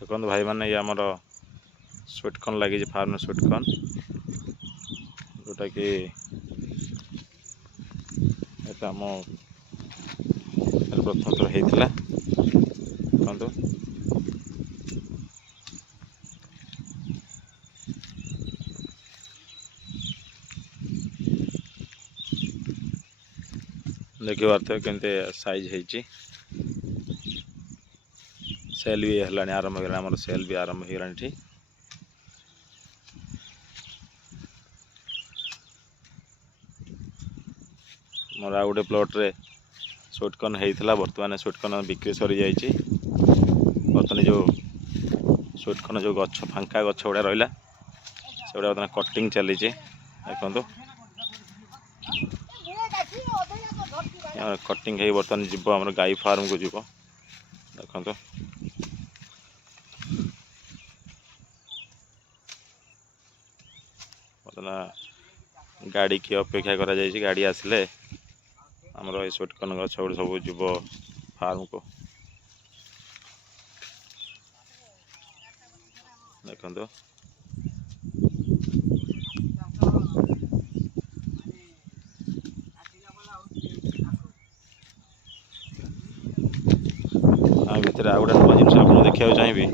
देखो भाई मैंने ये आमर स्वीट कॉर्न लगी फार्म स्वीट कॉर्न जोटा कि आम प्रथम थर होता देखो देखी पार्थ के साइज है सेल भी है आरंभ हो गला सेल भी आरंभ हो गला मोर आ गोटे प्लॉट रे स्वीट कॉर्न होता बर्तमान स्वीट कॉर्न बिक्री सरी जाइए बर्तमान जो स्वीट कॉर्न जो गछ फांका गछ गुड़ा रहा से गुड़ा बर्तमान कटिंग चली देखो कटिंग है बर्तमान जीव आम गाई फार्म को जीव देखो बर्तमान गाड़ी की अपेक्षा करा जाइए गाड़ी आसिले आमर ये स्वीट कॉर्न गछ गुड़ सब जीव फार्म को देखो भितर आ गए नुआ जिन आप देखा चाहिए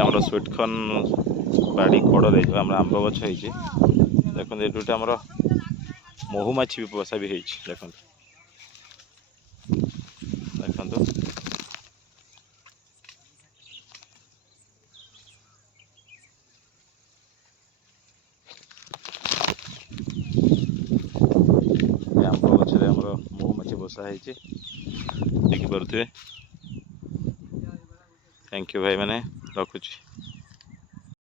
आम स्वीट कॉर्न बाड़ी कड़े जो आम आंब गछ देखो ये गोटे आमर महुमाछी भी बसा भी देखो देखो आंब गचर आमर महुमाछी बसा देखिपे। थैंक यू भाई मैंने रखुची।